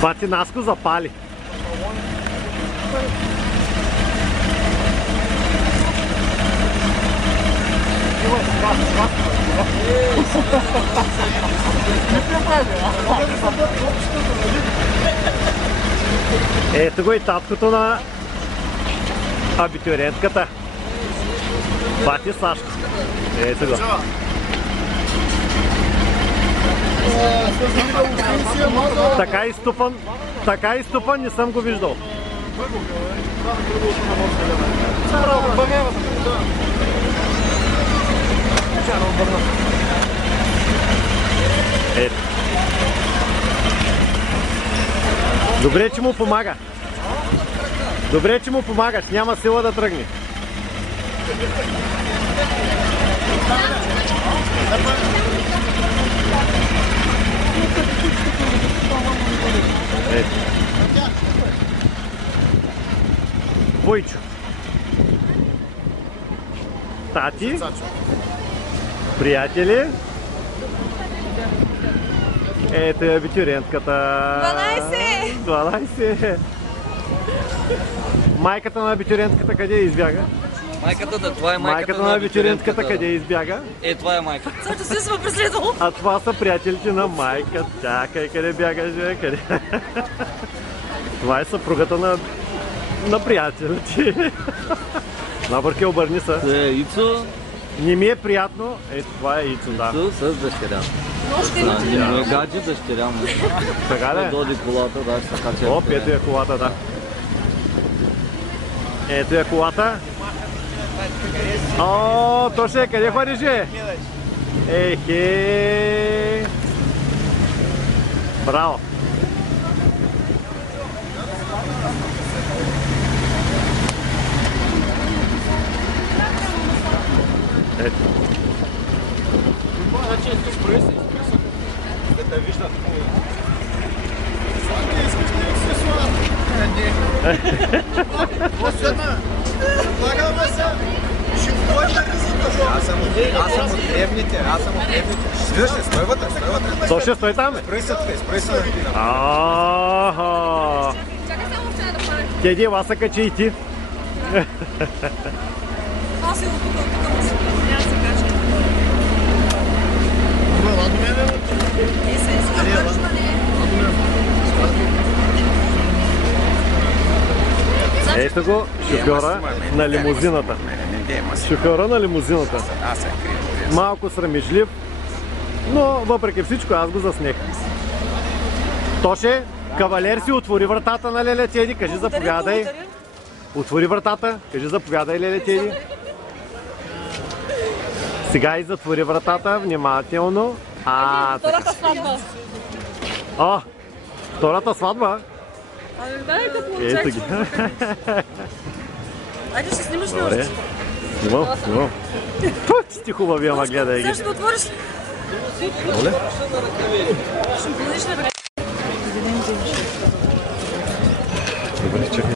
Бати Наско запали. Ето го и таткото на абитуриентката. Бати Сашко. Ето го. Така изтупан не съм го виждал. Ето. Добре, че му помага. Добре, че му помагаш. Няма сила да тръгне. Ето. Войчо. Тати. Приятели. Ето е абитуриентката. 12! Майката на абитуриентката къде избяга? Това е майката на абитуриентката къде избяга? Това е майката. Също си сме преследвал. А това са приятелите на майка. Чакай, къде бягаш, къде? Това е съпругата на приятелите. Набърки, обърни се. Това е Ицо. Не ми е приятно. Ето, това е Ицо, да. Ицо с дъщеря. Не е гадже, дъщеря му. Така ли? Доди колата, да, ще се кача. Оп, ето е колата, да. Ето е колата. О, Тоше, къде ходиш, бе? Ехе! Браво! Ето. Аз съм от древните. Вижте, стой вътре. Тоше, стой там, бе! Спръй се да пинам. Аха! Теди, ласъка, че и ти. Аз си го тук няма се кача. Ладно ме, бе? Ето го шофьора на лимузината. Шофьора на лимузината. Малко срамежлив, но въпреки всичко аз го заснех. Тоше, кавалер си, отвори вратата на Леле Теди, кажи заповядай. Отвори вратата, кажи заповядай, Леле Теди. Сега и затвори вратата, внимателно. Втората сватба. Втората сватба? Дай да Ето ги. Айде ще снимаш ли Добре. още? Снимам. Ти ти хубави, ама гледай ги. Сега ще го отвориш. Оле? Ще го отвориш ли, бе? Добре, чакай.